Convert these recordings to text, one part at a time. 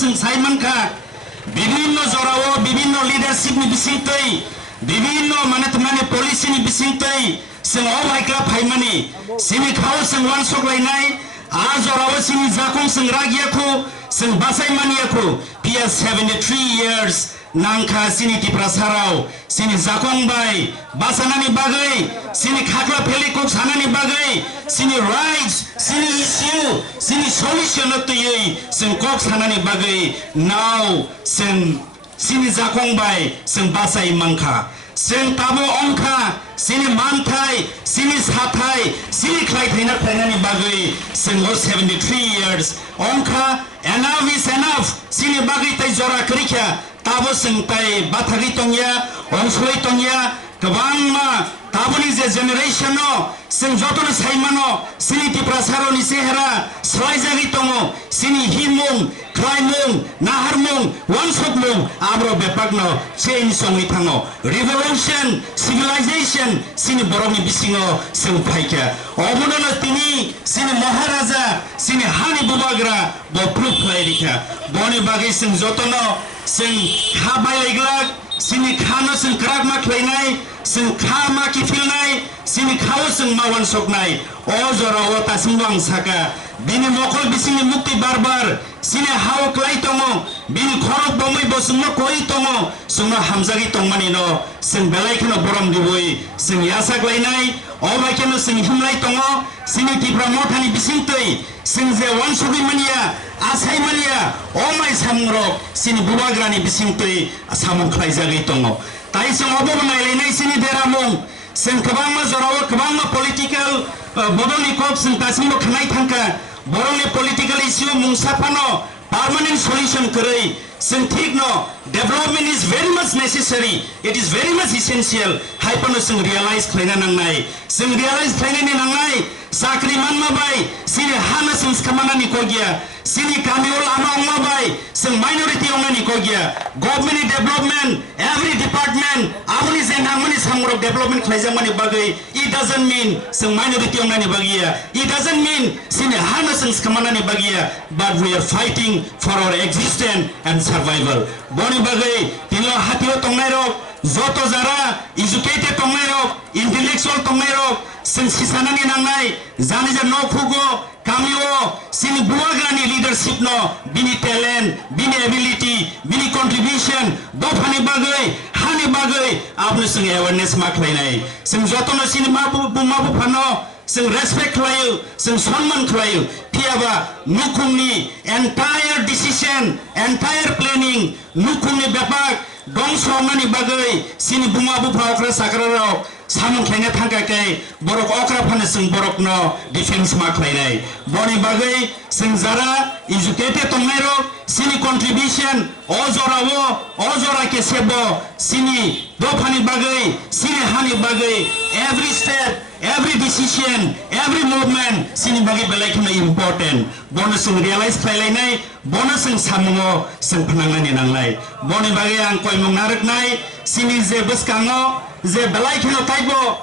जों साइमनखा विभिन्न जराओ विभिन्न लीडरशिप नि बिसिंतै विभिन्न माने तमाने पॉलिसी नि बिसिंतै जों अबाइक्ला फाइमानि सिनि खाव जों वान सकलायनाय आ जराओ सिनि जाखं जों रागियाखौ जों बासायमानियाखौ पिया 73 years Nangka sini di prasarau, sini zakong bay, basanani bagai, sini khakla pelikok sanani bagai, sini rights, sini issue, sini solution to ye, sing kok sanani bagai. Now sini zakong bay, sing basai mangka, sing tabo ongka, sini mantai, sini satai, sini klai thainak thainani bagai, sing 73 years ongka, enough is enough, sini bagai tai jora kerikya. Tabo sengtai bathari tongya, ongsloi tongya, kebangma tabo ni generation no, seng jotono saimano, sini ti prasaro ni sehera, selaizagi tongo, sini himung, klaimung, naharmung, wansokmung, abro bepagno, change songi tango, revolution, civilization, sini borong ni bisingo, seng paika, obonono tini, sini maharaja, sini hani Bubagra, bo proof lairika, boni bagi seng jotono. Sing khabai laiglak, sini khano sing kerak mak lainai, sing khama kifilnai, sini khawo sing mawan soknai, o jora o tasingwang saka, bini mokol bisini mukti barbar, sini hawo klai tongo, bini khorok bomai bosungno koi tongo, sungno hamzagi tongmani no, sing belai keno borom diboi, sing yasak lainai, o bai keno sing himlai tongo, sini tipra mothani bisintoi, sing je wan sugi mania, asai mania, o mai samrok, sini Bubagra ni bisintoi, samong klai jagi tongo. Tai sing obo banai lainai sini deramong, sing kebangma zorawa kebangma political, bodoni kop sing tasimbo khanai thangka, borongni political issue mungsapano, permanent solution karai, sing thik no, development is very much necessary, it is very much essential, haipano sing realize klaina nangnai, sing realize klaina ni nangnai, sakri manma bai, sini hana sing skamana ni kogia, sini kamiol ama ongma bai, sing minority ongna ni kogia, government development, every department, amuni zen amuni samurok development klaijang mani bagai, it doesn't mean sing minority ongna ni bagia, it doesn't mean sini hana sing skamana ni bagia, but we are fighting for our existence and survival. Boni bagai, tilo hatio tongnai rok, zoto zara, educated tongnai rok, intellectual tongnai rok, sing sisanani nangnai, zanija no kugo, kamio, sini Bubagra ni leadership no, bini talent, bini ability, bini contribution, dofani bagai, hani bagai, apne sing awareness mak lainai, sing joto no sini mabu pano, sing respect layu, sing sonman layu, tiaba nukungni entire decision, entire planning, nukungni bepak, dong somani bagai, sini bumabu Bubagra sakraro, samung kenya thangka kai, borok okra phane sing borok no defense mak lainai, boni bagai, sing zara educated tongnero, sini contribution, ozora ke sebo, sini dofani bagai, sini hani bagai, every step, every decision, every movement, sini bagi belai kena important. Bonus sing realize lainai, bonus sing samungo sing penangani nanglai. Boni bagi ang koi mengarik nai, sini je beskango, je belai kena taibo,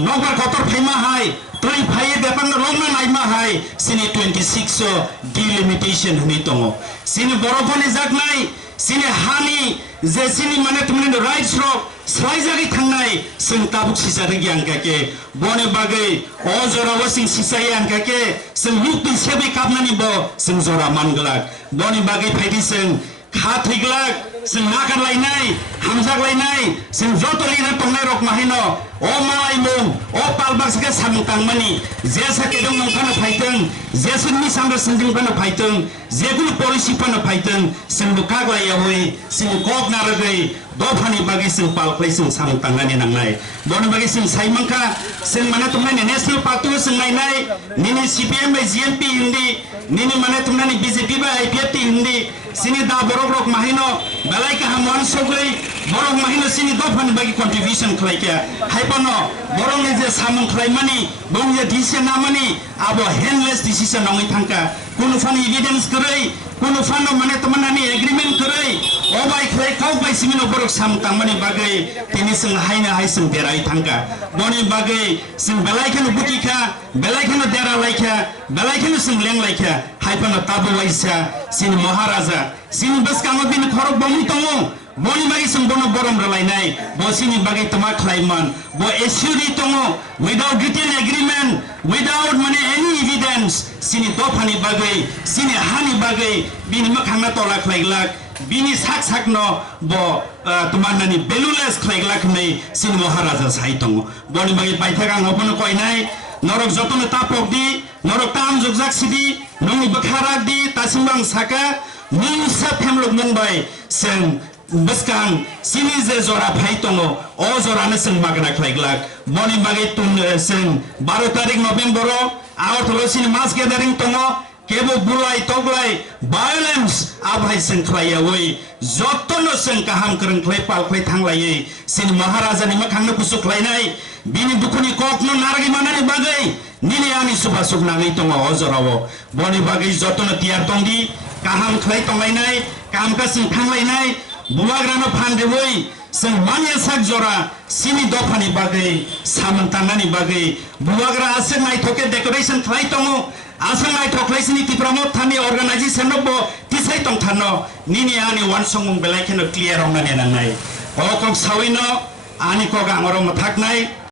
nomor kotor pema hai, trai Phai depan rongna naima hai, sini 26 so delimitation huni tongo. Sini borokoni jak nai, sini hani, je sini manet menen rights rock. Selaizagi thangnai sing tabuk sisari gyang kake bone bagai o jora wasing sisai ang kake sing yukti sebi kapnani bo sing jora manglak bone bagai phaidi sing khathriglak sing nakar lainai hamjak lainai sing joto lina tongnai rok mahino o malai mung o palbak sake samtang mani jesa kedong nongkana phaiteng jesun ni samra sinding kana phaiteng jegul policy pana phaiteng sing lukak lai yahoi sing kok naragai dofani bagi sing palklai sing samtang ngani nangnai bone bagi sing saimangka sing mana tongnai national party sing nainai nini CPM by GMP hindi nini mana tongnai BJP by IPF hindi sini da borok rok mahino balai ka hamwan sogai borong mahino sini dofan bagi contribution khlaika haipano borong ni je samung khlaimani bong je decision namani abo handless decision nongi thangka kuno fan evidence kurai kuno fan mane temanani agreement kurai obai khlai kau bai simino borok sam tangmani bagai tini sing haina hai sing derai thangka boni bagai sing belai kanu bukika belai kanu dera laika belai kanu sing leng laika haipano tabu waisa sini maharaja sini bas kamo bin khorok bomu tongo boni bagi sing bono borom relainai bo sini bagi tama klaiman bo esuri tongo without written agreement without mane any evidence sini dofani bagai sini hani bagai bini makhangna tola khlailak bini sak no bo tumanani belules khlailak nei sini maharaja sai tongo boni bagi paithagang hopono koinai norok jotono tapok di norok tam jogjak sidi nongi bakharak di tasimbang saka mungsa pemlok mumbai seng Beskang sini je zora Phai tongo o zora na sing magna khlaiglak boni bagai tun sing 12 tarik November awat lo sini mass gathering tongo kebo bulai toglai violence abai sing khlaya woi jotono sing kaham kereng khlai pal khlai thanglai sini maharaja ni makhangna kusuk khlainai bini dukuni kokno naragi manani bagai nini ani subasuk nangai tongo o zorawo boni bagai jotono tiar tongdi kaham khlai tonglainai kam ka sing thanglai Bubagra no phande woi sing manya sak jora sini dofani bagai samantangani bagai Bubagra ase nai thoke decoration thlai tongo ase nai thoklai sini ti promote thani organization no bo tisai tong thano nini ani wan songong belai keno clear ong nani nanai o kok sawino ani ko ga ngoro mathak nai